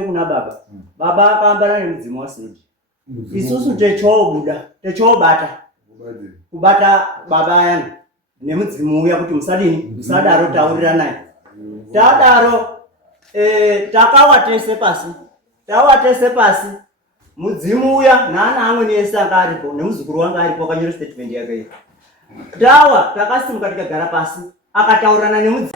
kuna baba. Baba akaambana nemudzimu wasinodi. Isusu techobata. Kubata baba ayani nemudzimu uya kuti musadaro taurira naye. Tadaro tawatese pasi. Mudzimu uya naana amweni ese anga aripo nemuzukuru wanga aripo akanyora statement yake. Takasimuka tikagara pasi akataurirana nemudzimu.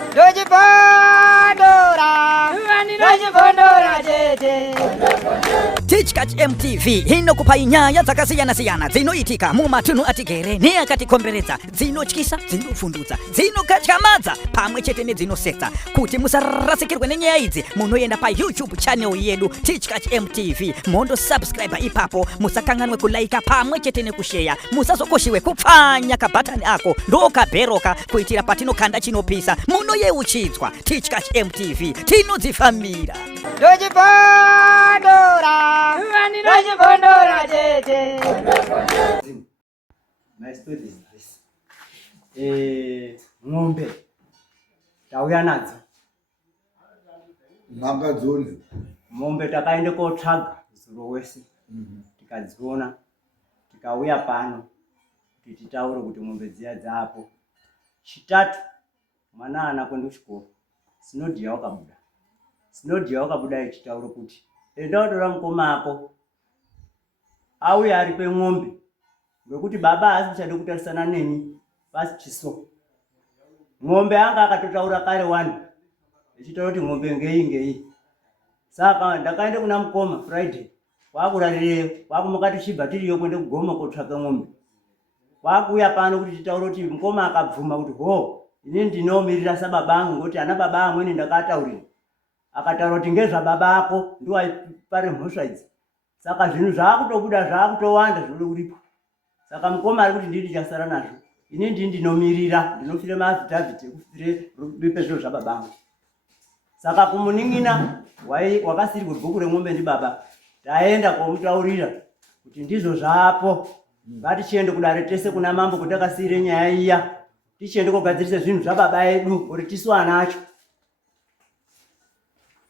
Teachkatch MTV inokupa inyaya dzakasiyana-siyana dzinoitika mumatunhu atigere neakatikomberedza, dzinotyisa, dzinofundutsa, dzinokatyamadza pamwe chete nedzinosetsa. Kuti musarasikirwe nenyaya idzi, munoenda paYouTube channel yedu Teachkatch MTV, mondo subscribe ipapo, musakanganwe kulaika pamwe chete nekushare, musazokoshiwe kupfanya kabhatani ako ndokabheroka kuitira patinokanda chinopisa munoyeuchidzwa. Teachkatch MTV tinodzifambira. My story is this. Ng'ombe tauya nadzo. Makadzoni. Ng'ombe takaende kotsvaga zuro wese. Tikadziona. Tikauya pano kuti titaure kuti ng'ombe dziya dzapo. Chitatu mwana ana kwenda kuchikoro. Sinodhiya wakabuda ichitaura kuti enda utora mukoma ako auya ari peng'ombe ngekuti baba asichade kutarisana neni pasi chiso. Ng'ombe anga akatotaura kare wani echitaura kuti ng'ombe ngei. Saka ndakaende kuna mukoma Friday kwakurarireyo kwakumuka tichibva tiriyo kwende kugoma kotsvaka ng'ombe. Kwakuya pano kuti titaure kuti mukoma akabvuma kuti inini ndinomirira sababangu ngoti ana baba amweni ndakataurira. Akataura kuti ngezvababa ako ndiwo aipare mhosva idzi. Saka zvinhu zvaakutobuda zvaakutowanda zvinode kuripo. Saka mukoma ari kuti ndii ndichasara nazvo. Inini ndinomirira, ndinofire maafidhavhiti ekufire rubipe zviro zvababangu. Saka kumuning'ina wakasirirwe bhuku remwombe ndibaba. Taenda komutaurira kuti ndizvo zvapo. Ngatichiende kudare tese kuna mambo kuti akasire nyaya iya. Tichiende kogadzirise zvinhu zvababa edu kuti tisu anacho.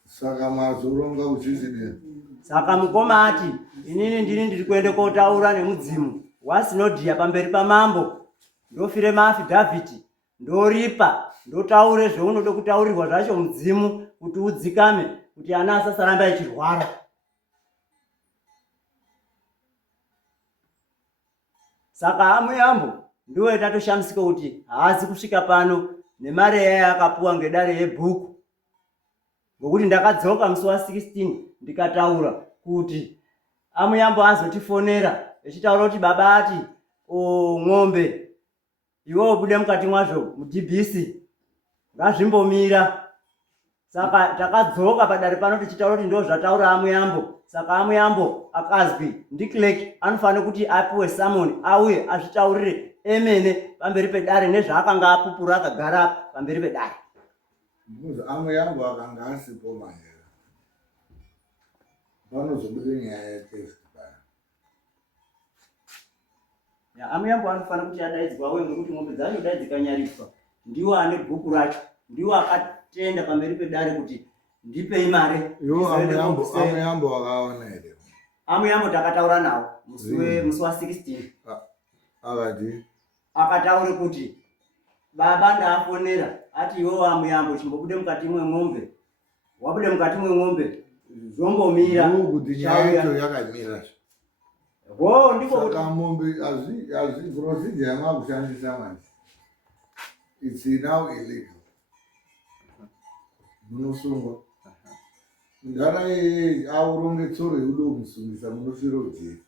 Saka mazoronga uchizidini. Saka mukoma ati inini ndiri kuende kotaura nemudzimu wasinodhiya pamberi pamambo. Ndofire maafidhavhiti, ndoripa, ndotaure zvaunode kutaurirwa zvacho mudzimu kuti udzikame kuti ana asasaramba echirwara. Saka amuyambo ndiwe tatoshamisika kuti haazi kusvika pano nemari yaya akapuwa ngedare yebhuku. Ngokuti ndakadzoka musi wa16 ndikataura kuti amuyambo azotifonera echitaura kuti baba ati ng'ombe iwe ubude mukati mwazvo muDBC ngazvimbomira. Saka takadzoka padare pano tichitaura kuti ndozvataura amuyambo. Saka amuyambo akazwi ndiclerk anofanira kuti apiwe summon auye azvitaurire emene pamberi pedare nezvaakanga apupura akagara pamberi pedare. Amuyambo akanga asipo mahera. Panozobude nyaya yetest paya. Amuyambo anofanira kuti adaidzwawe ngekuti ng'ombe dzacho dai dzikanyariswa. Ndiwo ane bhuku racho. Ndiwo akatenda pamberi pedare kuti ndipei mare. Amuyambo wakaona here. Amuyambo takataura nawo musi wa16. Akati akataura kuti baba ndaafonera ati iwewe amuyambo chimbobude mukati mweng'ombe. Wabude mukati mweng'ombe zvombomira. Kuti nyaya yacho yakamira. Ndiko kuti ng'ombe azvi procedure yamakushandisa manje. It's now illegal. Munosungwa. Ndara auronge tsoro yedu musungisa munosviro kuti.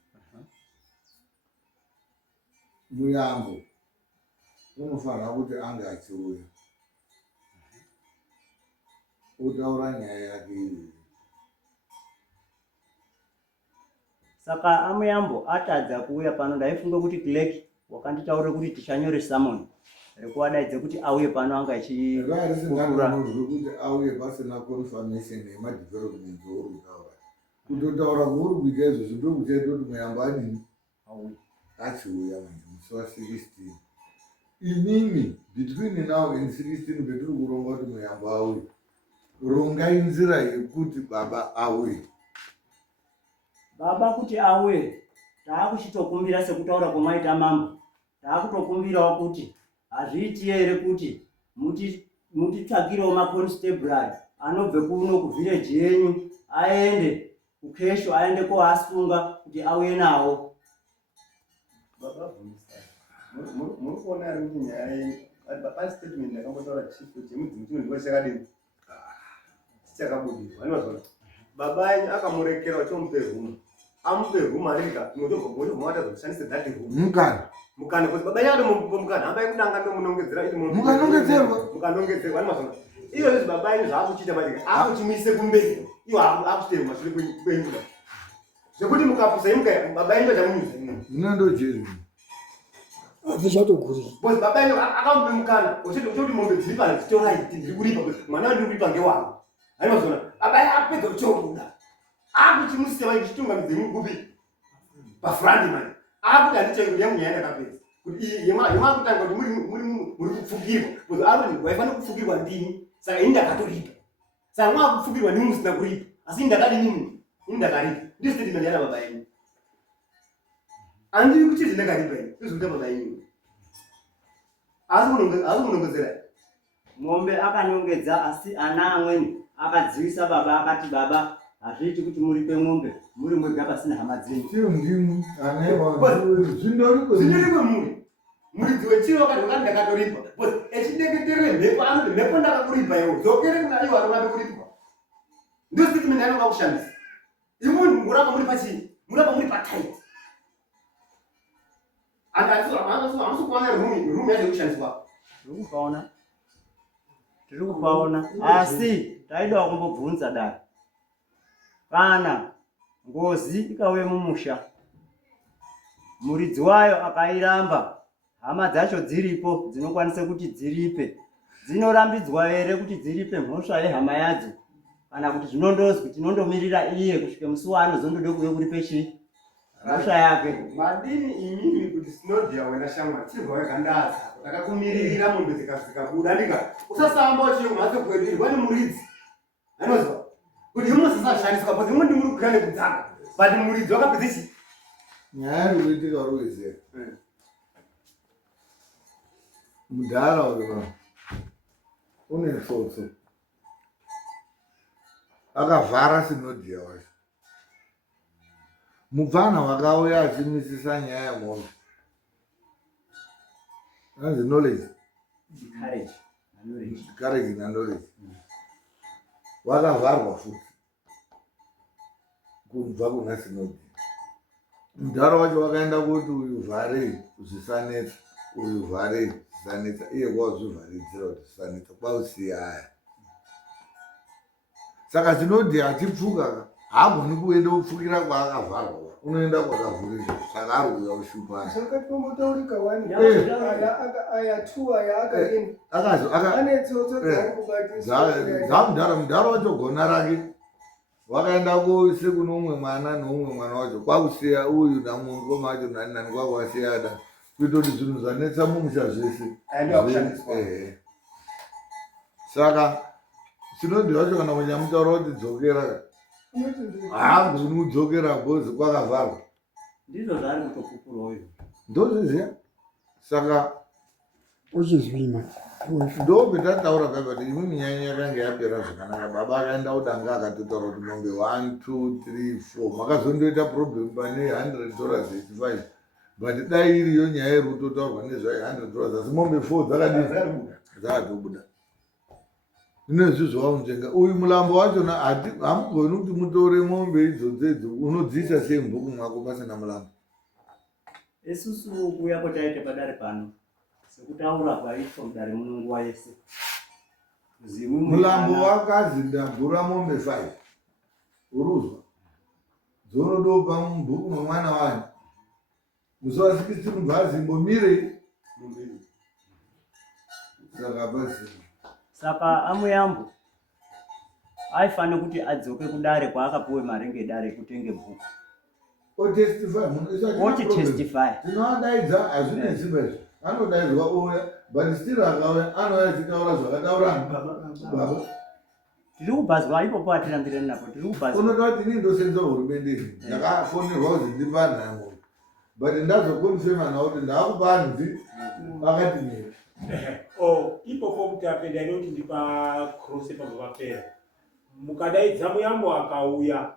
Muyambo unofanira kuti ange achiuya. Otaura nyaya yake iyi. Saka amuyambo atadza kuuya pano ndaifunga kuti clerk wakanditaura kuti tichanyore summon. Rekuadaidze kuti auye pano anga achikura kuti auye pasina confirmation yemadevelopment ori kutaura. Kutotaura kuri kuita izvozvo ndokuchaita kuti muyambo adini achiuya manje musi wa16. Inini between now and 16 betiri kuronga kuti muyambo auye. rongai nzira yekuti baba auye. Baba kuti auye taakuchitokumbira sekutaura kwamaita mambo. Taakutokumbirawo kuti hazviiti here kuti mutitsvakirewo makonstebhurari anobve kuno kuvhireji yenyu aende kukesho aende koasunga kuti auye nawo. Baba muri kuona ari kuti nyaya baba statement yakambotaura chief kuti mudzimuchino ndiwo chakadini chichakabudirwa anozona baba anyu akamurekera uchomupe rumu amupe rumu arika motobva kushandisa that room mukana kuti baba yado mukana hambai kudanga ndomunongedzera ili mukanongedzerwa anozona iyo izvi baba anyu zvaakuchita manje akuchimuise kumberi iwo akuchiteva mashure kwenyu zvekuti mukapusa imuka baba anyu ndochamunyuza inondojeri azvichatoguri bosi baba anyu akamupe mukana uchiti mombe dziri pano dzitoraiti ndiri kuripa mwana ndiri kuripa ngewangu anozona baba apedza kuchomuda akuchimusisa vachitungamidze mukupi pafurandi manje akuti handichaiko yamunyaya ndakapedza kuti yemakutanga kuti muri kupfukirwa kuti aroni waifana kupfukirwa ndini saka ini ndakatoripa saka mwakupfukirwa ndimi musina kuripa asi ndakadini ini ndakaripa ndiri statement yana baba yenyu andiri kuti ndakaripa ini izvikuita baba yenyu asi munongedzera Ng'ombe akanongedza asi ana amweni akadzivisa baba akati baba hazviiti kuti muripe ng'ombe muri mwega pasina hama dzenyu. chiro ndimu zvindoripe muridzi wechiro wakati wakati ndakatoripa echideketera mhepo anoti mhepo ndakakuripa iwo dzokere kuna iwo anorape kuripwa ndio statement yanonga kushandisa imwe murapa muri pachii murapa muri patait hamusi kuwana rumu yacho kushandiswa Tiri kupaona asi taidawo kumbobvunza dai kana ngozi ikauye mumusha muridzi wayo akairamba hama dzacho dziripo dzinokwanisa kuti dziripe dzinorambidzwa here kuti dziripe mhosva yehama yadzo kana kuti zvinondozwi tinondomirira iye kusvike musi waanozondode kuuye kuripe chii mhosva yake. Madini imimi kuti sinodhya wena shamwa chirwa wegandaza takakumiririra mombe dzikabuda ndika usasamba uchiyo kumhatso kwedu irwa nemuridzi anozwa kuti imwe sasashandiswa kuti imwe ndimuri kukwira nekudzaka but muridzi wakapedza chii nyaya iri kuitika uri kuiziva mudhara uriva une tsotso akavhara sinodhya wacho mupfana wakauya achimisisa nyaya yemombe anzi knowledge courage na knowledge wakavharwa futi kubva kuna sinodhya mudhara wacho wakaenda kuti uyu vhare zvisanetsa uyu vhare zvisanetsa iye kwazvivharidzira kuti zvisanetsa kwausiya aya saka sinodhya achipfuka haagoni kuenda kupfukira kwaakavharwa unoenda kwakavhurika saka ari kuuya ushupana zvakatombotaurika wani aya tu aya akaenda ane tsotso dzamudhara mudhara wacho gona rake wakaenda koise kuno umwe mwana noumwe mwana wacho kwakusiya uyu namukoma wacho nani kwakwasiyada kuita kuti zvinhu zvanetsa mumusha zvese saka sinodhi wacho kana munyamutaura kuti dzokera haagoni kudzokera bhozi kwakavharwa ndizvo zvari kutopupura uyu ndozviziya saka uchizvima ndobetataura paipa imwe minyanya yakanga yapera zvakanaka baba akaenda kudanga akatotaura kuti mombe 1 2 3 4 makazondoita problem pane $100.85 but dai iriyo nyaya iri kutotaurwa nezvai $100 asi mombe 4 dzakadii dzakatobuda inezvizvo wamutenga uyu mulambo wachona hamugoni kuti mutore mombe idzodzedzo unodziisa sei mubhuku mwako pasina mulambo. Isusu kuuya kotaite padare pano sekutaura kwaitwa mudare muno nguva yese mulambo wakazi ndagura mombe 5 uruzwa dzorodopa mubhuku mwemwana wanyu musawasikisi munhu azimbomire saka basi saka amuyambo aifanira kuti adzoke kudare kwaakapuwe mari ngedare kutenge bhuku oti testify tinoadaidza hazvine simba izvo anodaidzwa uya but still akauya anouya achitaura zvakataura baba Tiri kubhazwa ipopo atirambirani napo. Tiri kubhazwa. Unototi inini ndosenza hurumende ndakafonerwa kuti ndipa nhango but ndazokonisema kuti ndakupa nzi vakati mira. Ipopo Mutape ndainoti ndipa cross pamapera. Mukadaidza muyambo akauya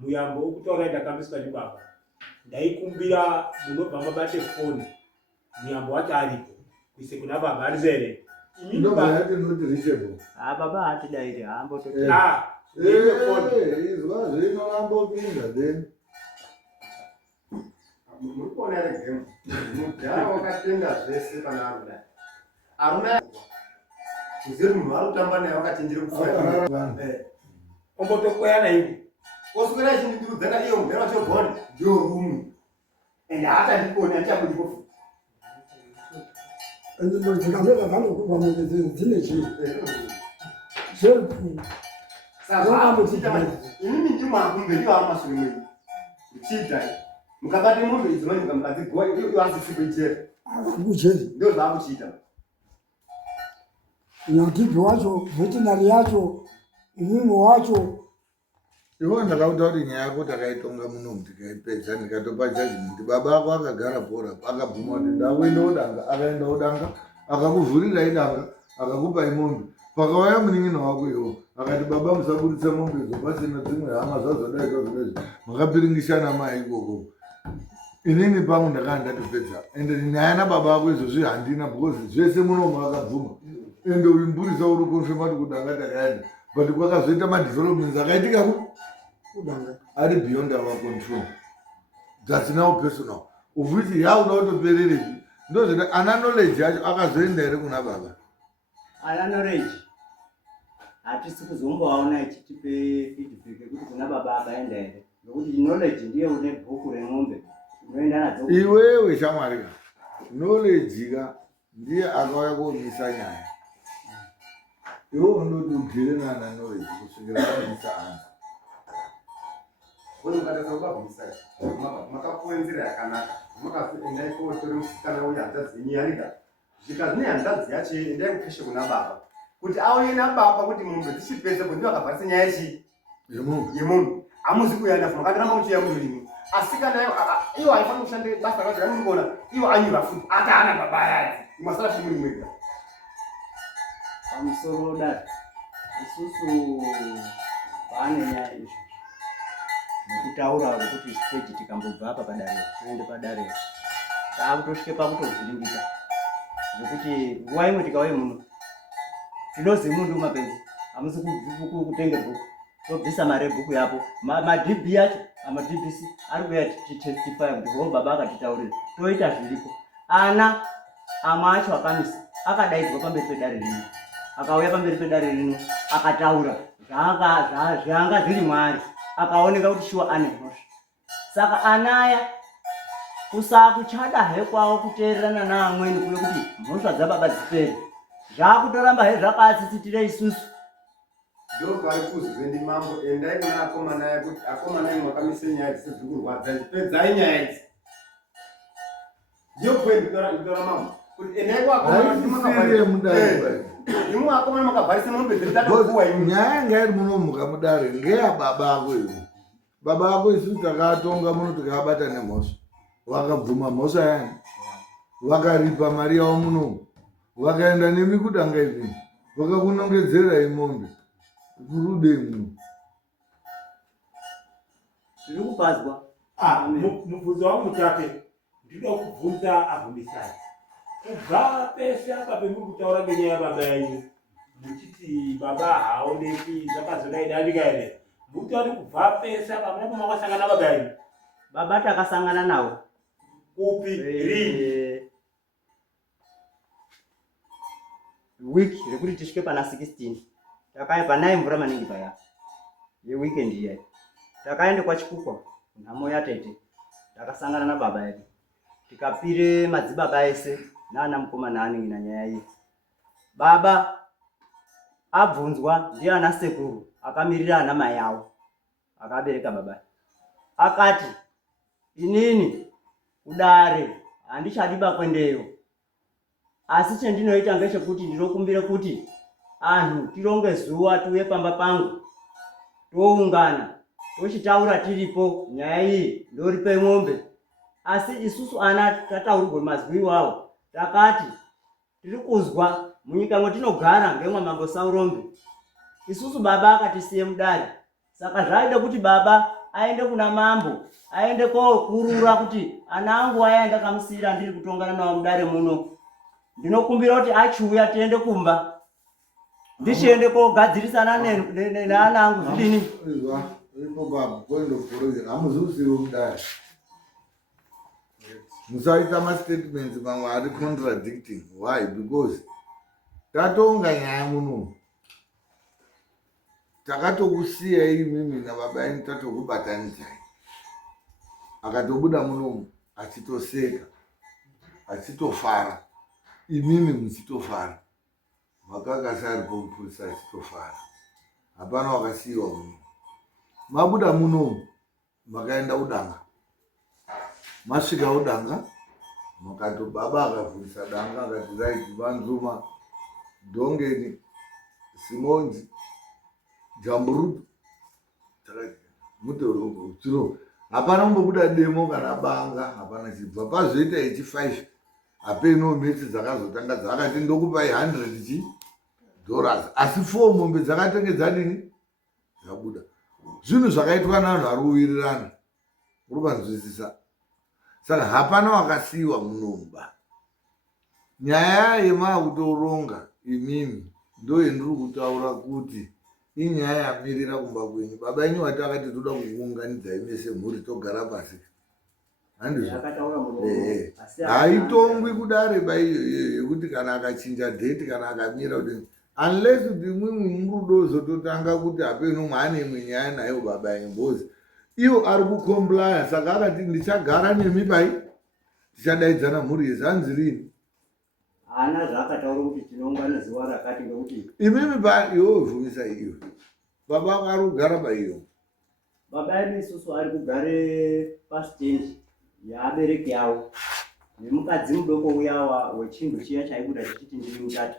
muyambo ukutaura ndakambiswa ndibaba. Ndaikumbira munobva mabate foni. Muyambo wacho aripo. Kuise kuna baba arizere. Ndoba yati noti reachable. Baba atidaire hambo to. Izwa zvino ambopinda then. Murikuona ere game. Mudhara wakatenda zvese pana Aruna. Aruna kuziri munhu arikutamba naye wakachenjere kufa. Ombotokweyana ivo. Oswera chindikudzana iyo mudhara wacho bhoni ndio rumwe. Ende hata ndikoni achabudipo. Nzvimbo dzikamera vanokupa mombe dzine chii zveru Saka inini ndimo akumbe ndiwo amashure mwenyu. Uchidai. Mukabate mombe idzi manje mukadzigowa iyo asisipo ichera. kucheri Ndio zvakuchita. nyatibhi wacho vetinari yacho imwimwe wacho Iwo ndakauta kuti nyaya yako takaitonga munomu tikaipedza ndikatopa judgment. Baba ako akagara bhora akabvuma kuti ndakuenda odanga akaenda odanga akakuvhurira idanga akakupa mombe. Pakauya munin'ina wako iwo akati baba musabuditsa mombedzo pasina dzimwe hama zvazodai zvazodai makapiringishana mai ikoko. Inini pangu ndakanga ndatopedza ende nyaya nababa ako izvozvi handina because zvese munomu akabvuma ende uimburisa uri konfirma kuti kudanga takaenda but kwakazoita madevelopments akaitika kudanga ari beyond our control. That's now personal. Of which yauda kutopererei ndozvida ana knowledge yacho akazoenda here kuna baba. Ana knowledge. Hatisi kuzomboaona ichitipe feedback kuti kuna baba akaenda here. Nokuti knowledge ndiye une bhuku remombe. Unoenda nadzo. Iwewe shamwari ka. Knowledge ka ndiye akauya kuomisa nyaya. Iwe unoti ugere nana knowledge kusvikira kuomisa ana. Wewe ukataka kubabvisa. Makapuenzera yakanaka. Makaenda ikotori musikana uya handadzi nyarika. Zvikazine handadzi yacho endai kupeshe kuna baba. Kuti auye nababa kuti mombe dzichipedza kuti vakabvarisa nyaya yachi yemunhu. Hamuzi kuuya nafu makatoramba muchiuya munhu rimwe. Asikana iwo haifanira kushanda basa racho ramunogona. Iwo anyura futi ataana baba yadzi. Masara kumuri mwega. Pamusoro dai. Isusu pane nyaya izvi. Nekutaura kuti stage tikambobva apa padare toende padare. Taakutosvike pakutozviringika. Nekuti nguva imwe tikauye muno. Tinozi mundu mapenzi. Hamusi kutenge bhuku. Tobvisa mari yebhuku yapo. Ma-DB yacho, ama-DBC ari kuuya tichitestify kuti baba akatitaurira. Toita zviripo. Ana amwe acho akamisa akadaidzwa pamberi pedare rino. Akauya pamberi pedare rino akataura zvanga zviri mwari. Akaoneka kuti shuwa ane mhosva. Saka anaya kusakuchada he kwawo kuteererana naamweni kuye kuti mhosva dzababa dzipere. Zvakutoramba he zvakaasisitire isusu. Ndio pari kuzwe ndi mambo endai kuna akomana yako kuti akomana imwe wakamise nyaya dziri kurwadza pedzai nyaya idzi. Ndio kwenda ndora mambo kuti endai kwa akomana Aisire mudare. imwe akomana makabvarisa mombe dziri kuwa imwe. Nyaya yanga iri munomuka mudare ngeya baba ako iwe. Baba ako isusu takatonga muno tikabata nemhosva. Vakabvuma mhosva yani. Vakaripa mari yavo munomu. Vakaenda nemi kudanga izvi. Vakakunongedzera imombe. Kurude muno. Zviri kupadzwa. Mubvunzo wangu Mutape ndinoda kubvunza abvunzisai. Kubva pese apa pemuri kutaura ngenyaya yababa yenyu muchiti baba haaoneki zvakazodaidadika here. Mutauri kubva pese apa muna kumakasangana baba yenyu. Baba takasangana nawo. Kupi rini? Wiki rekuti tisvike pana 16. Takaya panai mvura maningi paya. Yeweekend iya. Takaenda kwachikukwa nhamo yatete. Takasangana na baba yedu. Tikapire madzibaba ese nana mukomana aningina nyaya iyi. Baba abvunzwa ndiye ana sekuru akamirira ana mai awo. Akabereka baba. Akati inini kudare handichadiba kwendeyo. Asi chendinoita ngechekuti ndinokumbira kuti anhu tironge zuwa tiuye pamba pangu toungana tochitaura tiripo nyaya iyi ndoripe ng'ombe. Asi isusu ana tataurirwe mazwi iwawo takati tiri kuzwa munyika mwetinogara ngemwamambo Saurombe. Isusu baba akatisiye mudare, saka zvaida kuti baba aende kuna mambo, aende kokurura kuti ana angu aya ndakamusiyira ndiri kutongana nawo mudare muno. Ndinokumbira kuti achiuya tiende kumba ndichiende kogadzirisana neana angu zvidini. Ipo baba kwenda kuroja hamuzusiwo mudare. Musaita ma-statements mamwe ari contradicting. Why? Because tatonga nyaya muno, takatokusiyai imimi nababa yenyu tatokubatanidzai. Akatobuda muno achitoseka achitofara, imimi muchitofara, makakasi ari pomupurisa achitofara. Hapana wakasiyiwa muno. Mabuda muno makaenda udanga, masvika udanga makato baba akavhurisa danga akati right, Vanzuma, Dongeni, Simonzi, Jamburutu, mutorungu tsuro. Hapana kumbobuda demo kana banga, hapana chibva. Pazoita echi5 hapeno mesi dzakazotanga dzakati ndokupai $100 asi 4 mombe dzakatenge dzadini dzabuda. Zvinhu zvakaitwa navanhu vari kuwirirana, uri panzwisisa. Saka hapana wakasiyiwa munomba. Nyaya yemakutoronga imimi ndo yendiri kutaura kuti inyaya yamirira kumba kwenyu. Baba yenyu wati akati toda kukuunganidzai mese mhuri togara pasi. Haitongwi kudare baiyo yekuti kana akachinja date kana akamira kuti unless kuti imwimwi murudo zototanga kuti hapeno mwane imwe nyaya nayo baba yembozi. Iwo ari kucomplya, saka akati ndichagara nemi pai tichadaidzana mhuri yese. Hanzi rini? Ana zvakataura kuti tinoungana zuwa rakati ngekuti imimi pa iwo vhumisa iyo. Baba ari kugara paiyo. Baba yedu isusu ari kugare pastendi yeabereki yawo nemukadzi mudoko uya wechinhu chiya chaibuda chichiti ndiri mutatu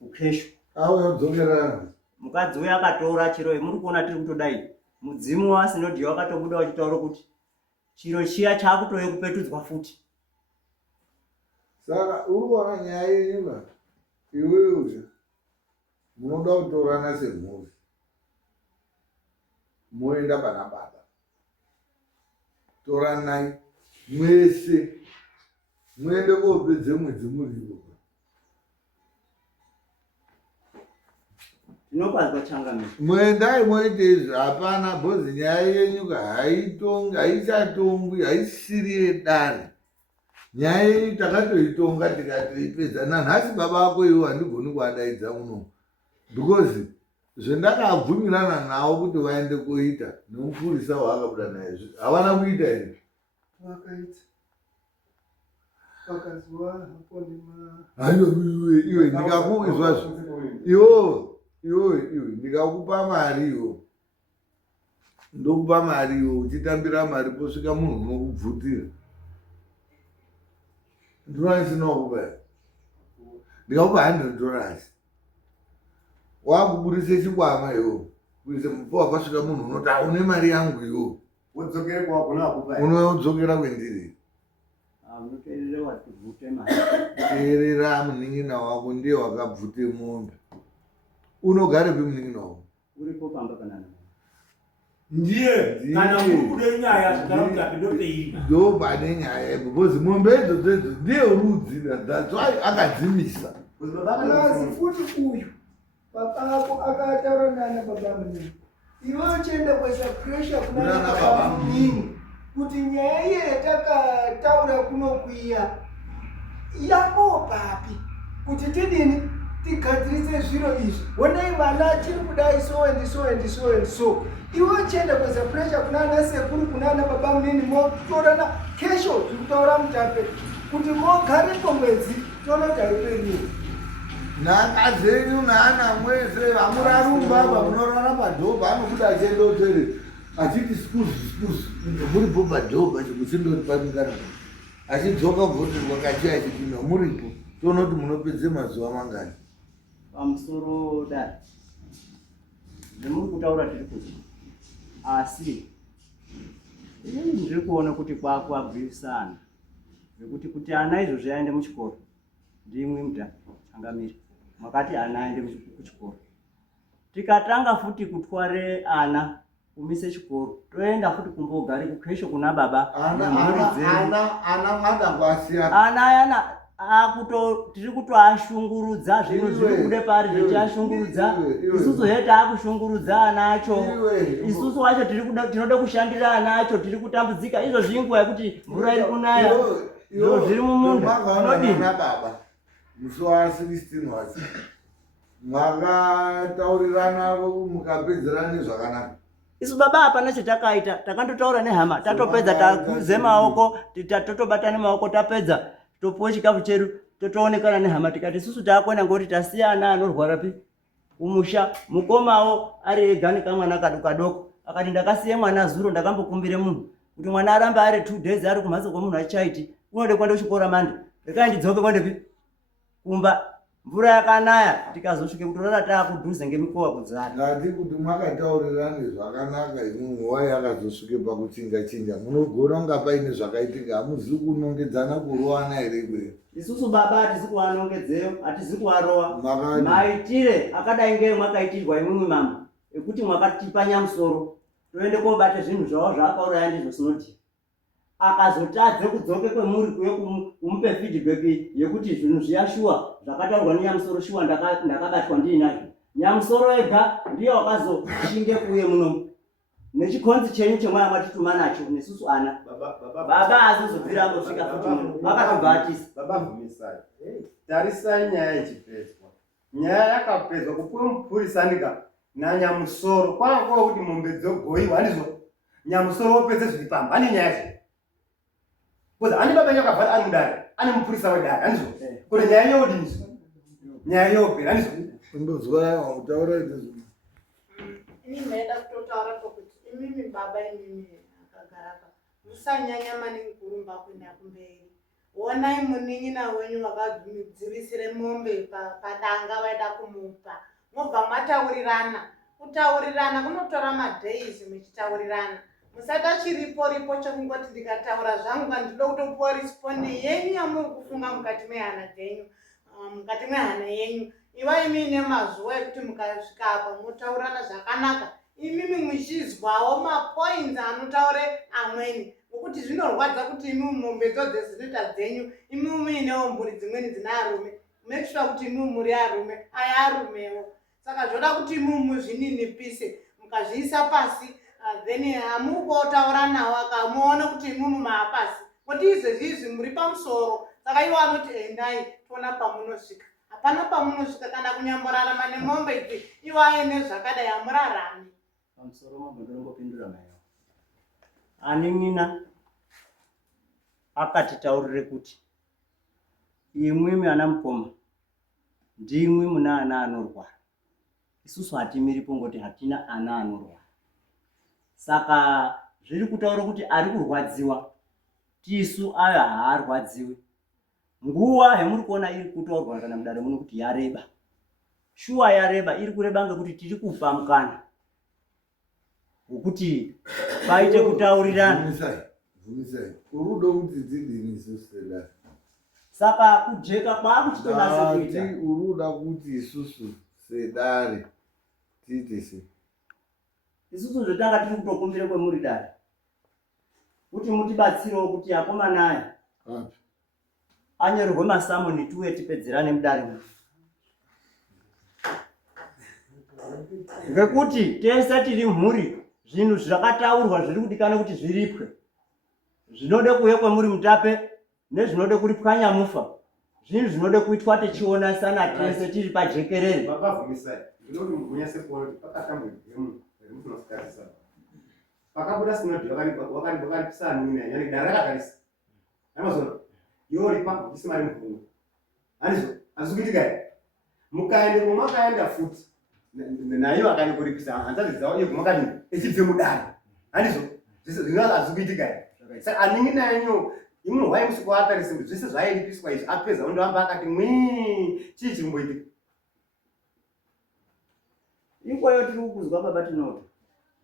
ukesho. Awo yodzokera. Mukadzi uya akatora chiro muri kuona tiri kutodai. Mudzimu wasinodhi wakatobuda wachitaura kuti chiro chiya chakutoye kupetudzwa futi. Saka uri kuona nyaya yenyu iwewe munoda kutorana semhuri, moenda pana baba, toranai mwese muende kopedze mwedzi muripo. Tinopazwa changamiro. Muendai moite izvi. Hapana bhozi nyaya yenyu haichatongwi, haisiri yedare. Nyaya yenyu takatoitonga tikatoipedza. Nanhasi baba ako iwo handigoni kuadaidza muno because zvendakabvumirana nawo kuti vaende koita nomupurisa waakabuda naye havana kuita here. Wakaita. Wakazuwa hapo ndima. Hayo iwe ndikakuizwa iwe ndikakupa mari iwo. Ndokupa mari iwo uchitambira mari posvika munhu unokubvutira. Ndinoona sinokupa. Ndikakupa $100. Wakuburise chikwama iwo. Kuise mupowa pasvika munhu unoti une mari yangu iwo. Wodzokere kwakona akupa. Unodzokera kwendiri. Unoteerera watibvute mari. Teerera munin'ina wako ndiye wakabvute mombe. Unogare pe munin'ina wako? Uripo pamba panana. Ndiye kana kude nyaya zvakaramba ndoteima. Ndo pane nyaya because mombe idzodzo ndiye rudzi. That's why akadzimisa. Akazi futi uyu baba ako akataura nana baba munini. Iwe uchienda kuisa pressure kuna baba munini kuti nyaya iye yatakataura kunokwiya yako papi kuti tidini tigadzirise zviro izvi. Wonai vana chiri kudai so and so and so and so. Iwe uchienda kuisa pressure kuna ana sekuru kuna ana baba munini motorana kesho tikutaura mutape kuti mogaripo mwedzi toona kuti haipenyu. Nhaka dzenyu naana mwese vamurarumba vamunorara padhobha anobuda achienda utere achiti sikuzi muripo padhobha chikuchindori pamingana achidzoka bvoti kwakachi achipinda muripo toona kuti munopedze mazuva mangani. pamusoro dai zvemuri kutaura tiri kuti asi ndiri kuona kuti kwakuabvisana zvekuti kuti ana izvozvi aende muchikoro ndimwi mutangamiri makati ana aende kuchikoro. Tikatanga futi kutware ana kumise chikoro toenda futi kumbogari kukhesho kuna baba ana mwada kwasiya ana ayana tiri kutoashungurudza zvinhu zviri kude pari zvichiashungurudza isusu heta akushungurudza ana acho isusu wacho tinode kushandira ana acho tiri kutambudzika izvo zvinguva yekuti mvura iri kunaya izvo zviri mumunda unodini baba musi wa 16 wasi mwakataurirana mukapedzerana zvakanaka. Isu baba hapana chatakaita takandotaura nehama tatopedza takuze maoko totobatana maoko tapedza topuwe chikafu chedu totoonekana nehama tikati isusu taakwenda ngoti tasiya ana anorwara pi kumusha mukomawo ari ega nekamwana kadoko akati ndakasiye mwana zuro ndakambokumbire munhu kuti mwana arambe ari 2 days ari kumhatso kwemunhu achaiti unode kwenda kuchikora mande rekai ndidzoke kwende pi kumba mvura yakanaya tikazosvike kutorara taakudhuze ngemikowa kudzara. Ngati kuti mwakataurirane zvakanaka imwe wai yakazosvike pakuchinja munogona kunga paine zvakaitika hamuzi kunongedzana kurowana here kwe isusu baba hatisi kuvanongedzeyo hatisi kuvarowa maitire akadai ngeye mwakaitirwa imwimwi mama ekuti mwakatipa nyamusoro toende kobate zvinhu zvavo zvaakauraya ndizvo sinoti akazotadze kudzoke kwemuri kuye kumupe feedback yekuti zvinhu zviyashuwa zvakataurwa nenyamusoro shuwa ndakabatwa ndiinazvo nyamusoro ega ndiye wakazoshinge kuye muno nechikonzi chenyu chemwaya mwatituma nacho nesusu ana baba azozobvira angosvika futi vakatobhatisa baba mvumisai tarisai nyaya yechipedzwa nyaya yakapedzwa kupuwe mupurisanika nanyamusoro kwanga kuti mombe dzogoyiwa handizvo nyamusoro wopedze zviri pamba ane nyaya zve koza ani baba yakabva ari mudare ane mupurisa wedare handizvo kuti nyaya yodiniso nyaya yopera handizvo ndozwa utaura izvozvo ini ndaida kutotaura kuti imimi baba imimi akagaraka musanyanya maningi kurumba kuenda kumberi onai munin'ina wenyu vakadzivisire mombe padanga vaida kumupa mobva mataurirana kutaurirana kunotora madhays muchitaurirana musata chiripo chokungoti ndikataura zvangu ndinoda kutopuwa responde yenyu yamuri kufunga mukati mehana dzenyu mukati mehana yenyu ivai muine mazuva ekuti mukasvika apa motaurana zvakanaka imimi muchizwawo mapoints anotaure amweni ngokuti zvinorwadza kuti imimi mombe dzodze dzinoita dzenyu imimi muinewo mburi dzimweni dzina arume make sure kuti imimi muri arume aya arumewo saka zvoda kuti imimi muzvininipise mukazviisa pasi then hamuri kotaura nawo akamuona kuti imimi maapasi kuti izvezvizvi muri pamusoro saka iwo anoti endai toona pamunosvika hapana pamunosvika kana kunyamborarama nemombe idzi iwo aine zvakadai hamurarami pamusoro mombe ndinombopindura nayo anin'ina akatitaurire kuti imwimi ana mukoma ndimwi muna ana anorwara isusu hatimiripo ngoti hatina ana anorwara saka zviri kutaura kuti ari kurwadziwa tisu ayo haarwadziwi nguva yamuri kuona iri kutorwa kana mudare muno kuti yareba shuwa yareba iri kureba ngekuti tiri kupa mukana wekuti paite kutaurirana vumisai urudo kuti dzidini isusu sedare saka kujeka kwakuchitonasa kuita uruda kuti isusu sedare tiitise isusu zvotanga tiri kutokumbire kwemuri dare kuti mutibatsirewo kuti akomana aya anyorerwe masamoni tiuye tipedzerane mudare muno ngekuti tese tiri mhuri zvinhu zvakataurwa zviri kudikana kuti zviripwe zvinode kuuye kwemuri mutape nezvinode kuripwa nyamufa zvinhu zvinode kuitwa tichionasana tese tiri pajekerere baba vumisai ndinoti munyase kuona kuti pakatambwe munosikazisa pakabuda sinodi wakaripisana nini yani dara rakatarisa amazona yoripa uchisimari mvungu handizvo hazvikuitika here mukaende kumwakaenda futi nayo akanikuripisa hanzvadzi dzavo iyo kumakadini echibve mudare handizvo zvino hazvikuitika here saka anin'ina yenyu imwe hwai musikuatarisa zvese zvairipiswa izvi apedza undoamba akati mwii chii chiri kumboitika ikweyo tiri kukuzwa baba tinoti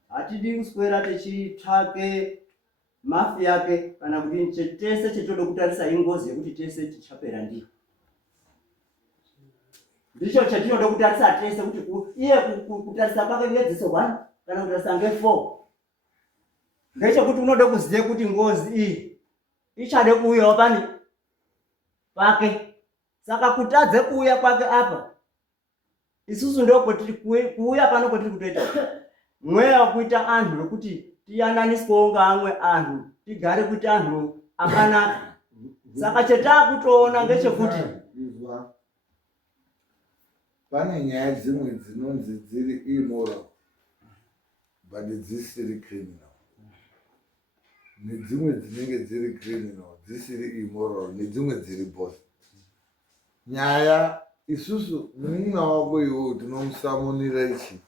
hatidi kuswera tichitsvake mafi yake kana kuti tese chetode kutarisa ingozi yekuti tese tichapera ndiyo. Ndicho chetinoda kutarisa tese kuti iye kutarisa kwake ngedziso 1 kana kutarisa nge4 ngechekuti unoda kuziya kuti ngozi iyi ichade kuuyawo pani pake. Saka kutadze kuuya kwake apa isusu ndo kwetiri kuuya pano kwetiri kutoita mweya wekuita anhu wekuti tiyananiswewo ngeamwe anhu tigare kuita anhu akanaka. Saka chetakutoona ngechekuti pane nyaya dzimwe dzinonzi dziri immoral but dzisiri criminal, nedzimwe dzinenge dziri criminal dzisiri immoral, nedzimwe dziri both. Nyaya isusu munin'ina wako iwowo tinomusamunira ichi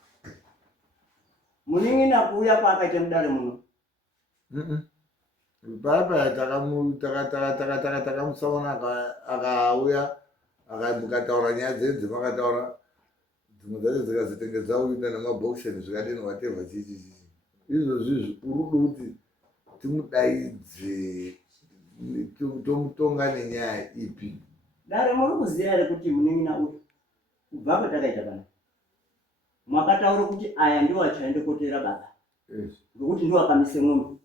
munin'ina kuuya kwaakaita mudare muno papa takamusamuna akauya mukataura nyaya dzenyu dzemakataura, dzimwe dzacho dzikazotenge dzauita nemabhokisheni zvikadini whatever chichi izvozvizvi uri kuti timudaidze tomutonga nenyaya ipi? Dare muri kuziya here kuti munin'ina uyu kubva patakaita pano mwakataura kuti aya ndiwo achaende kotera baba ngekuti ndiwo akamise mwombe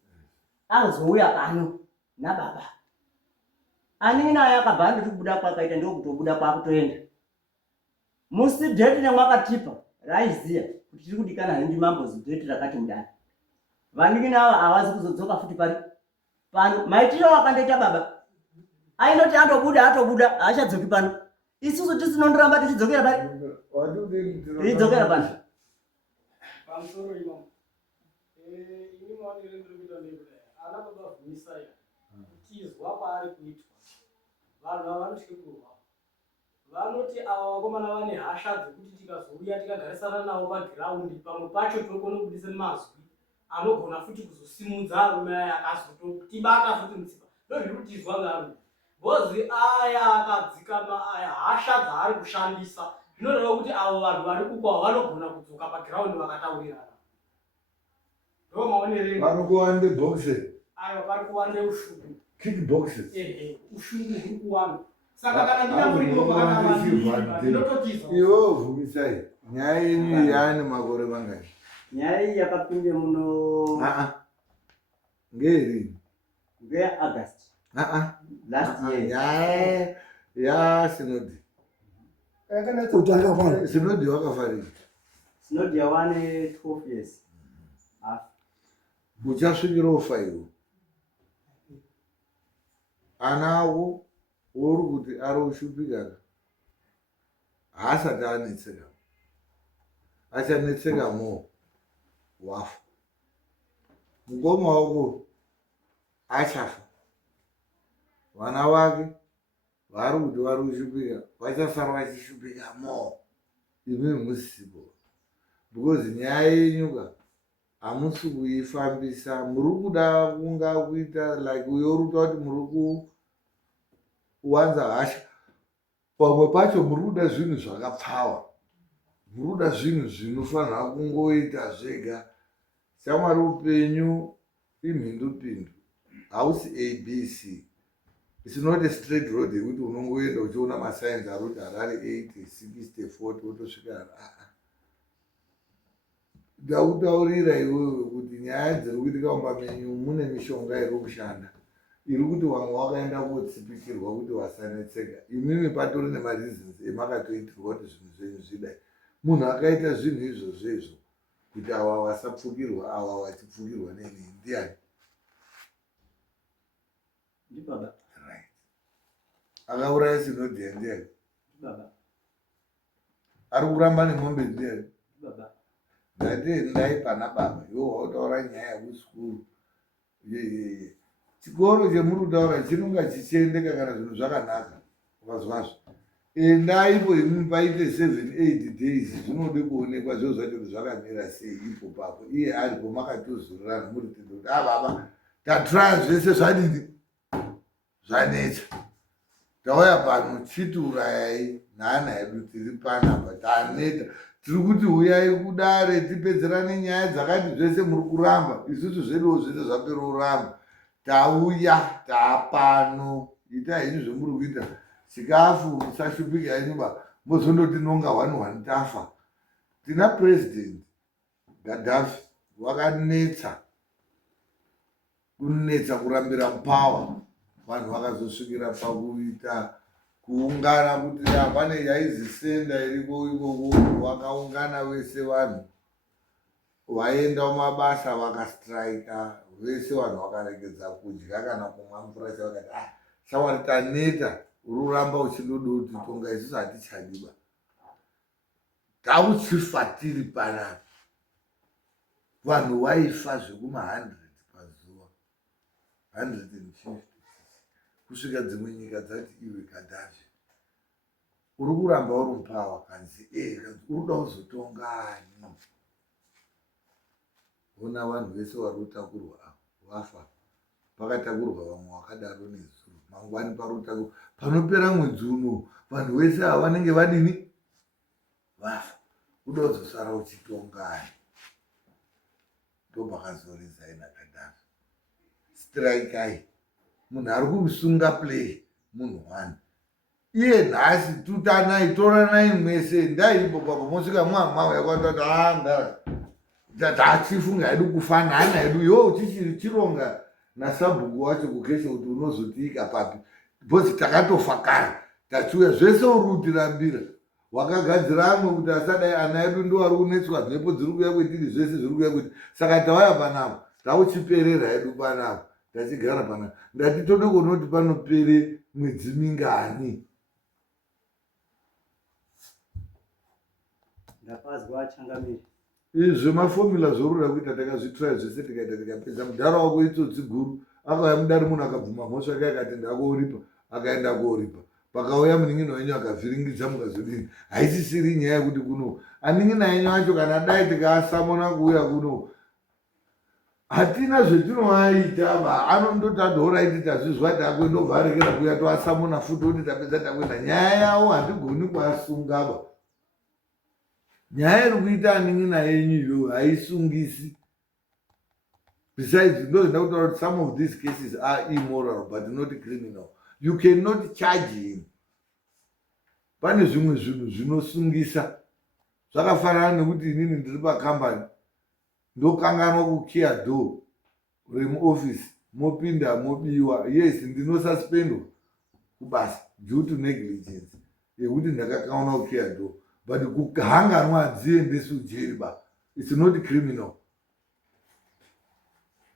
azouya pano nababa. Anin'ina aya akabva andoti kubuda kwakaita ndiwo kutobuda kwakutoenda musi dheti nemwakatipa raiziya kuti tiri kudikana hendi mambo zidheti rakati mudare. Vanin'ina ava havazi kuzodzoka futi pari pano. Maitiro akandoita baba ainoti andobuda atobuda haachadzoki pano. Isusu tisinondoramba tichidzokera pari tichidzokera pano. Pamusoro imo ini maonere ndiri kuita ndekudai ana baba bvumisai kutizwa kwaari kuitwa vanhu vavanotye kurwa. Vanoti ava vakomana vane hasha dzekuti tikazouya tikagarisana navo pagiraundi pamwe pacho tokone kubudisa mazwi anogona futi kuzosimudza arume aya akazotibata futi mutsipa. Ndozviri kutizwa ngearume bhozi aya akadzikama aya hasha dzaari kushandisa zvinoreva kuti avo vanhu vari kukwa vanogona kudzoka pagiraundi vakataurirana. Ndo maonerei vanokuwande boxe ayo pari kuwande ushuku kickboxes ushuku huri kuwanda. Saka kana ndinamuriwo pakatavandiva ndinototiza iwo vhumisai nyaya yenyu yaane makore mangani? Nyaya iyi yakapinde muno ngerini? ngeAugust last year. Nyaya yasinodi sinodi wakafariki Sinodi yawane 12 years. uchasvikirawo 5 ana ako uri kuti ari kushupikana haasati anetseka, achanetseka mo wafa. Mukoma wako achafa, vana vake vari kuti vari kushupika vachasara vachishupika mo. Imi musipo because nyaya yenyuka hamusi kuifambisa. Muri kuda kunga kuita like uyoruta kuti muri kuwanza hasha, pamwe pacho muri kuda zvinhu zvakapfawa, muri kuda zvinhu zvinofanira kungoita zvega. Shamwari upenyu imhindupindu, hausi ABC. It's not a straight road yekuti unongoenda uchiona masainzi ari kuti harari 80 60 40 wotosvika. Ndakutaurira iwewe kuti nyaya dziri kuitika mumba menyu mune mishonga iri kushanda iri kuti vamwe wakaenda kotsipikirwa kuti vasanetseka. Imimi patori nemareasons emakatoitirwa kuti zvinhu zvenyu zvidai. Munhu akaita zvinhu izvozvo kuti ava vasapfukirwa ava vachipfukirwa neni ndiani? Ndibaba. Right. Akauraya Sinodi ndiani? Ndibaba. Ari kuramba nemwombe ndiani? Ndibaba. Ndai pana baba iwo wautaura nyaya yekusikuru. Chikoro chemuri kutaura chinonga chichiendeka kana zvinhu zvakanaka. Ukazwazvo endaipo imimi paite 7-8 days zvinode kuonekwa zviro zvacho zvakamira sei ipo papo. Iye aripo makatozururana muri kuti baba tatraya zvese zvadini zvanetsa, tauya pano chitiurayai nhana yedu tiri panapa taneta tiri kuti uyai kudare tipedzerane nyaya dzakati zvese muri kuramba, isusu zveduwo zvese zvapera kuramba. Tauya taapano, itai izvi zvomuri kuita. Chikafu musashupika inyuba mozondotinonga 1 tafa. Tina president Gaddafi wakanetsa kunetsa kurambira mupawa, vanhu vakazosvikira pakuita kuungana kuti pane yaizisenda iriko ikoko, wakaungana vese vanhu vaenda mumabasa vakastrika vese vanhu vakaregedza kudya kana kumwa mvura chavakati shawari taneta ururamba uchindodoti tonga isusu hatichadiba tauchifa tiri panapa. Vanhu vaifa zvekuma100 pazuva, 150 kusvika dzimwe nyika dzati iwe Gaddafi uri kuramba uri mupawa, kanzi urikuda kuzotongani. Ona vanhu vese vari kutakurwa vafa, pakatakurwa vamwe vakadaro nezuro, mangwani parutakurwa. Panopera mwedzi uno vanhu vese ava vanenge vadini vafa, uda kuzosara uchitongani. Ndopakazorezaina Gaddafi. Strike ai munhu ari kusunga play munhu 1 iye nhasi tutanai toranai mwese ndaipo papo mosvika mwamauya kwatoti tachifunga hedu kufanana hedu iwo uchichiri chironga nasabhuku wacho kukesha kuti unozotiika papi bhozi takatofa kare tachiuya zvese uri kutirambira. Wakagadzira amwe kuti asadai ana edu ndo ari kunetswa mhepo dziri kuuya kwetiri zvese zviri kuuya kwetiri. Saka tauya panapo tauchiperera hedu panapo tachigara panapo. Ndatitode kuona kuti panopere mwedzi mingani. Ndapazwa changamiri. Izvi mafomula zvorura kuita takazvitrai zvese tikaita tikapedza. Mudhara wako itsotsi guru akauya mudare munhu akabvuma mhosva yake akati ndakoripa, akaenda koripa. Pakauya munin'ina wenyu akavhiringidza mukazodini. Haisisiri nyaya yekuti kuno anin'ina yenyu acho kana dai tikaasamona kuuya kuno hatina zvetinoaita, anondoti adhoraiti tazvizwa takwendobva arekera kuuya toasamona futi kuti tapedza takwenda. Nyaya yavo hatigoni kuasungaba. Nyaya iri kuita anin'ina yenyu iyoyo haisungisi. Besides, ndo ndakutaura kuti some of these cases are immoral but not criminal. You cannot charge him. Pane zvimwe zvinhu zvinosungisa. Zvakafanana nekuti inini ndiri pakambani ndokanganwa kukiya door remuofisi mopinda mobiwa. Yes, ndinosuspendwa kubasa due to negligence yekuti ndakakanganwa kukiya door. But kuhanganwa hadziendesi ujeri ba. It's not criminal.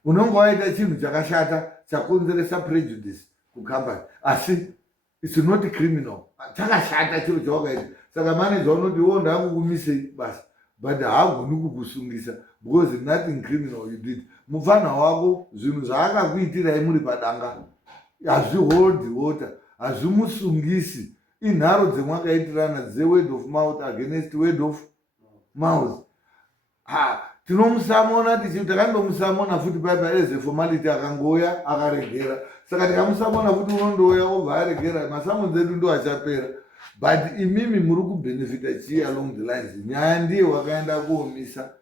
Unonga waita chinhu chakashata chakonzeresa prejudice kukambani, asi it's not criminal. Chakashata chiro chawakaita. Saka manager unoti wo ndakukumisei basi, but haagoni kukusungisa because nothing criminal you did. Mufana wako zvinhu zvaakakuitirai muri padanga hazvihold water, hazvimusungisi. Inharo dzemwakaitirana dze-word of mouth against word of mouth. Tinomusamona takandomusamona futi paipa eze formality akangoya akaregera. Saka tikamusamona futi unondouya obva aregera, masamonzi edu ndo achapera. But imimi muri kubenefita chii along the lines. Nyaya ndiye wakaenda kuomisa.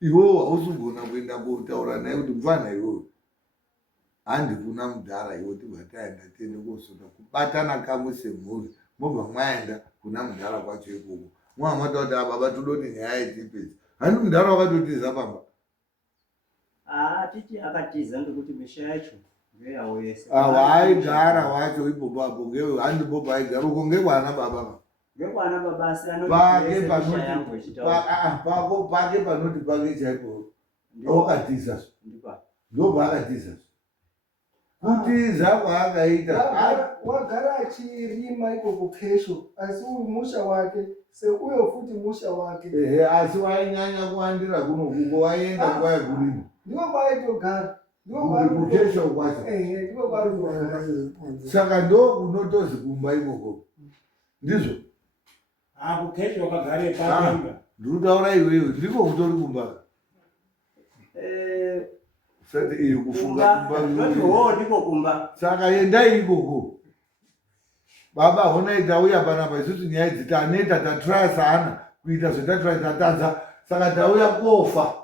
Iwo hausugona kuenda kotaura naye kuti mfana iwo handi kuna mudhara iwo tibataenda tiende kosota kubatana kamwe semhuri mobva mwaenda kuna mudhara kwacho ikoko. Mwamata kuti baba todoti nyaya itipedzi. Handi mudhara wakatotiza pamba. Titi akatiza ngekuti misha yacho ngeyawo yese. Waigara wacho ipopo apo ngewe handi boba aigara uko ngekwana baba. Ngekwana baba asiyano pake panoti pake chaipo wakatiza. Ndobva akatiza. Kutiza kwaakaita wagara achirima ikoko kesho, asi uyu musha wake seuyo futi musha wake. Asi wainyanya kuwandira kuno kuko waienda kwaya kurima. Ndiwo kwaitogara. Kukesho kwacho. Ndiwo kwaitogara. Saka ndo kunotozi kumba ikoko. Ndizvo. Kukesho wakagare pamba. Ndinotaura iwewe ndiko kutori kumba. Sati iyo kufunga kumba. Ndiko kumba. Saka endai ikoko. Baba hona itauya panapa isusu nyaya idzi taneta tatraya sana kuita zvetatiratadza saka tauya kofa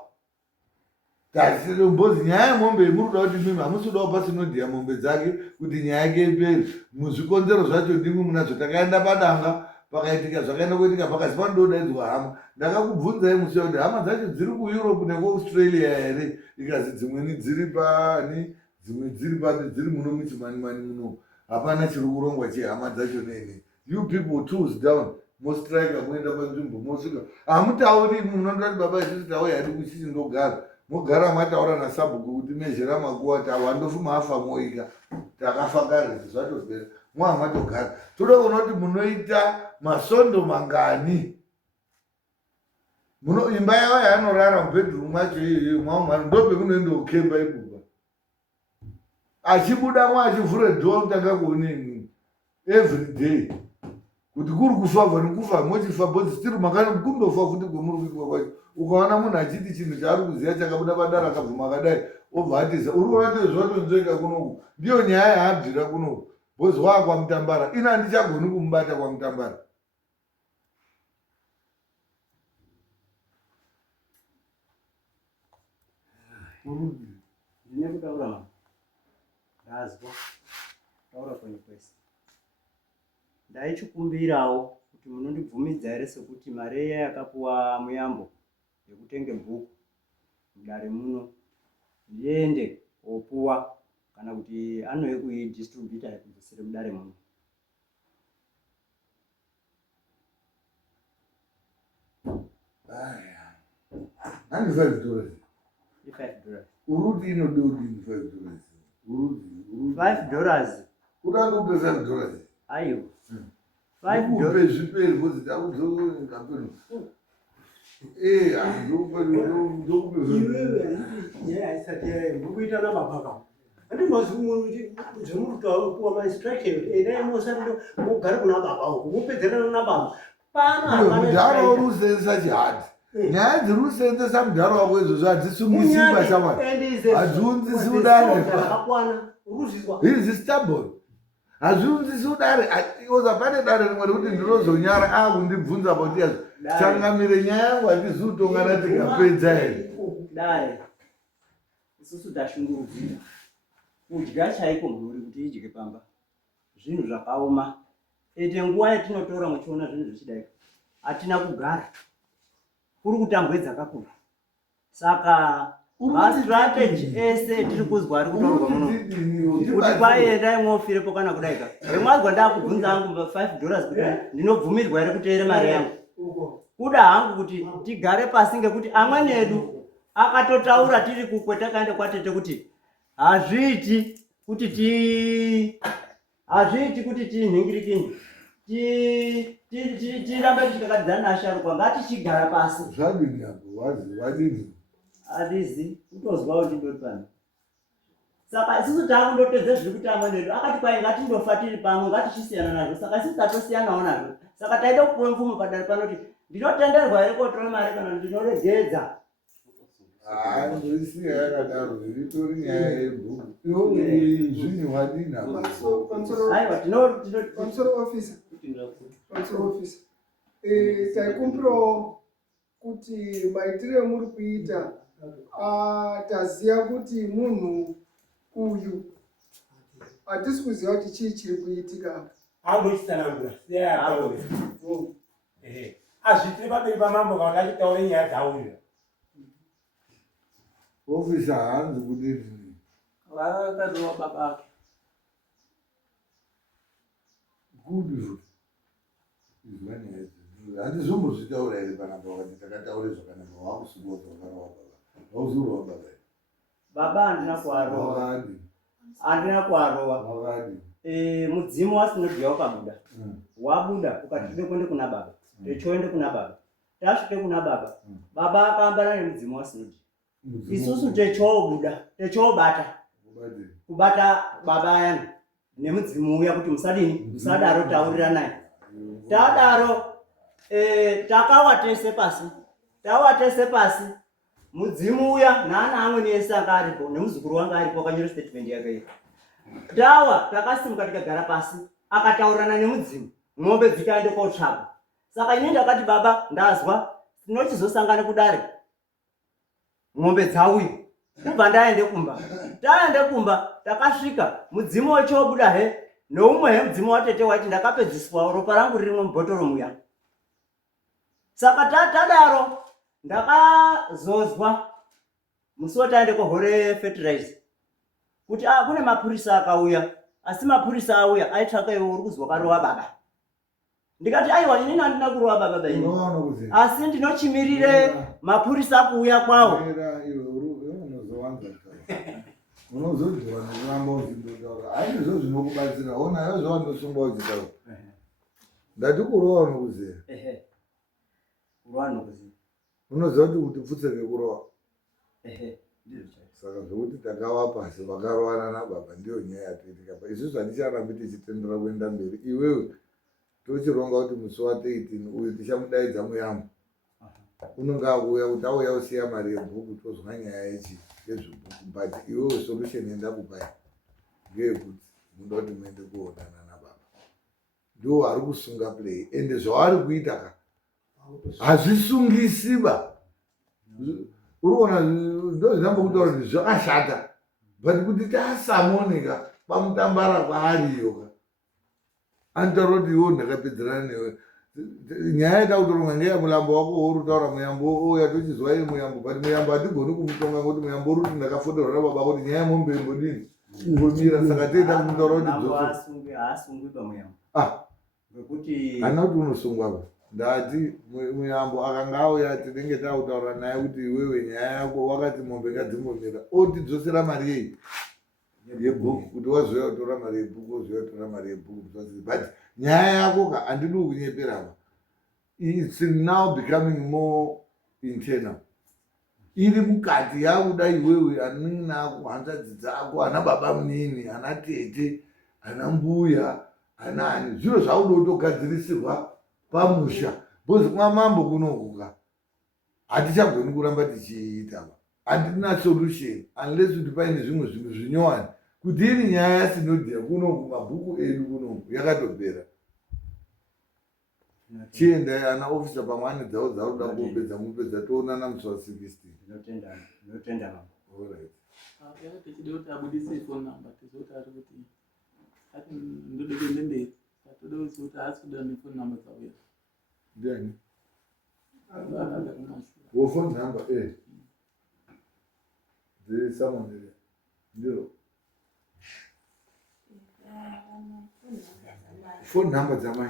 mbozi nyaya yemombe murikuda kuti mimi hamusidawo pasinodhiya mombe dzake kuti nyaya yake iperi. Muzvikonzero zvacho ndimwe munazvo takaenda padanga pakaitika zvakaenda kuitika pakasi panododaidzwa hama. Ndakakubvunzai musi kuti hama dzacho dziri kueurope nekuaustralia here, ikazi dzimweni dziri pani, dzimwe dziri papi, dziri muno muchimanimani muno. Hapana chiri kurongwa chehama dzacho nene. You people tools down mostrika moenda panzvimbo mosvika hamutauri munonda kuti baba isusu tauya hadi kuchichindogara mogara mataura nasabhuku kuti mezhera makuwa kuti hawandofu maafa moika takafa kare zvatopera mwamatogara. Toda kuona kuti munoita masondo mangani, muno imba yavo yaanorara mubedroom macho iyoyo mwaumwari ndo pekunoenda kukemba ibuba achibudamo achivhure dhoo kutanga kuoneni every day kuti kuri kufa vanikufa mochifa bhodzi stiri makani kundofa futi kwemuri kuitwa kwacho. Ukaona munhu achiti chinhu chaari kuziva chakabuda padara akabvuma akadai obva atiza uri kuona kuti zvatonzoika kunoku ndiyo nyaya yaabvira kunoku bhodzi waakwamutambara ina handichagoni kumubata kwamutambara. Ndine kutaura ndazwa taura kwenye kwese ndaichikumbirawo kuti munondibvumidza here sekuti mari iya yakapuwa muyambo yekutenge bhuku mudare muno ndiende opuwa kana kuti anouye kuidistributa yekudzosere mudare muno. Handi $5 $5 uruti inode udini $5 $5 utanga upe $5 aiwa upe zviperi bhodzi takudzokapeno iwewe haisati ndikuita namabhaka andimazvimuri zvemurutakuwa mainstruction kuti endai mosando mogara kuna baba uku mupedzerana nababa mudhara urusenzesa chihati nyaya dziri kusenzesa mudhara wako izvozvo hadzisungisi mashamwari hadziunzisi udare izi stubborn hazviunzisi udare oza pane dare rimwe rekuti ndinozonyara akundibvunza pauti yazvo changamire nyaya yangu handizutongana tikapedza here dare isusu tashungurudzira kudya chaiko mhuri kuti idye pamba zvinhu zvakaoma ete nguva yatinotora muchiona zvinhu zvichidaika hatina kugara kuri kutambwedza kakura saka mastrategy ese tiri kuzwa ari kutaurwa muno kuti kwaendai mwofirepo kana kudaika remwazwa ndaakubvunza hangu $5 kuti ndinobvumirwa here kuteere mari yangu kuda hangu kuti tigare pasi ngekuti amweni edu akatotaura tiri kukwe takaenda kwatete kuti hazviiti kuti tinhingirikini tirambe tichikakadzana neasharukwa ngatichigara pasi. Zvadini apo wadini hadizi kutozwa kuti ndoti pano saka isusu taakundotedze zviri kuti amweni edu akati kwai ngatindofa tiri pamwe ngatichisiyana nazvo saka isusu tatosiyanawo nazvo saka taida kupuwe mvumo padare pano kuti ndinotenderwa here kotora mari kana ndinoregedza. Ndoisiya yakadaro iritori nyaya yebhuku iwe zvinhu wadini taikumbirawo kuti maitiro emuri kuita taziva kuti munhu uyu hatisi kuziva kuti chii chiri kuitika andochisanangura seyataura azvitiri pamberi pamambo kana achitaure nyaya dzaurira ofisa hanzi kudini vakadzowa baba ake good handizombozvitaura here panapa wakati takataure zvakanaka wakusubodzwa kana wababa wauzurwa baba baba handina kuarova wakadi mudzimu wasinodya ukabuda wabuda ukati tide kuende kuna baba techoende kuna baba tasvike kuna baba baba akaambana nemudzimu wasinodya isusu techobuda techobata kubata baba ayani nemudzimu uya kuti musadini musadaro taurira naye tadaro takawa tese pasi mudzimu uya naana amweni ese anga aripo nemuzukuru wanga aripo akanyora statement yake tawa takasimuka tikagara pasi akataurirana nemudzimu ng'ombe dzikaende kotsvaka Saka ine ndakati baba ndazwa tinochizosangana kudare. Ng'ombe dzauya. Kubva ndaende kumba. Taende kumba takasvika mudzimu wachobuda he. Noumwe he mudzimu watete waiti ndakapedziswa ropa rangu ririmo mubhotoro muya. Saka tadaro ndakazozwa musi wataende kuhore fertilizer kuti kune mapurisa akauya, asi mapurisa auya aitsvaka iwe uri kuzwa karowa baba. Ndikati aiwa inini handina kurowa baba ini, asi ndinochimirire mapurisa kuuya kwawo. Unozodziwa nekuramba uchindotaura haizvo zvinokubatsira. Ona iwe zvawandosunga uchitaura ndati kurowa unokuziva. Kurowa nokuziva unoziva kuti pfutseke kurowa. Saka zvokuti takava pasi vakarowana nababa ndiyo nyaya yatoitika pa. Isusu haticharambi tichitendera kuenda mberi. Iwewe tochironga kuti musi wa13 uyu tichamudaidza muyambo. Unonge akuuya kuti auya usiya mari yebhuku tozwa nyaya yezvebhuku. But iwewe solution yendakupai ngeyekuti muda kuti muende kuonana nababa. Ndiwo ari kusunga play ende zvavari kuita ka hazvisungisiba. Urikuona ndo zvinamba kutaura kuti zvakashata, but kuti tasamonika pamutambara kwaariyo ka anotaura kuti iwo ndakapedzerana newe. Nyaya yatakutoronga ngeya mulambo wako wouri kutaura muyambo ouya tochizwa iye muyambo, but muyambo hatigoni kumutonga ngekuti muyambo uri kuti ndakafotorwa nababa kuti nyaya yemombe imbodini ingomira. Saka toita kumutaura kuti haasungwi pamuyambo ngekuti hana kuti unosungwa pa. Ndati muyambo akanga auya tinenge tautaura naye kuti iwewe nyaya yako wakati mombe ngadzimbomira, otidzosera mari yei yebhuku kuti wazoya kutora mari yebhuku wazoya kutora mari yebhuku. But nyaya yako ka handidi kunyepera pa. It's now becoming more internal. Iri mukati yakuda iwewe anina ako hanzvadzi dzako ana baba munini ana tete ana mbuya ana ani zviro zvauda kutogadzirisirwa pamusha. Bhozi kumamambo kunokuka hatichagoni kuramba tichiita pa. Handina solution unless kuti paine zvimwe zvinhu zvinyowani kuti iri nyaya yasinodhia kunoku mabhuku edu kunoku yakatopera. Chienda ana officer pamwe ane dzavo dzaruda kuopedza mupedza toonana musi wa16. Ndinotenda mama. Alright. Tichide kuti abudise phone number tizoti ari kuti ati ndode kuende mberi tode kuti haasi kuda nephone number dzauya. Ndiani? Wo phone number there is someone there. Ndiro. Phone number dzamai.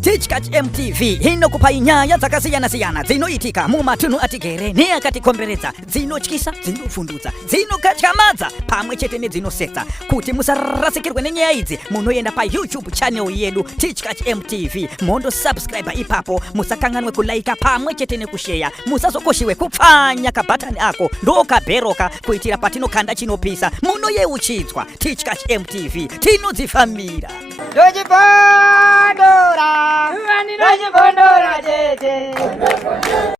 Teachkach MTV inokupa nyaya dzakasiyana-siyana dzinoitika mumatunhu atigere neakatikomberedza, dzinotyisa, dzinofundutsa, dzinokatyamadza pamwe chete nedzinosetsa. Kuti musarasikirwe nenyaya idzi munoenda pa YouTube channel yedu Teachkach MTV mondo subscribe ipapo. Musakanganwe kulaika pamwe chete nekushare. Musazokoshiwe kupfanya kabhatani ako ndokabheroka kuitira patinokanda chinopisa munoyeuchidzwa. Teachkach MTV tinodzifambira. Dojibondora, dojibondora tete.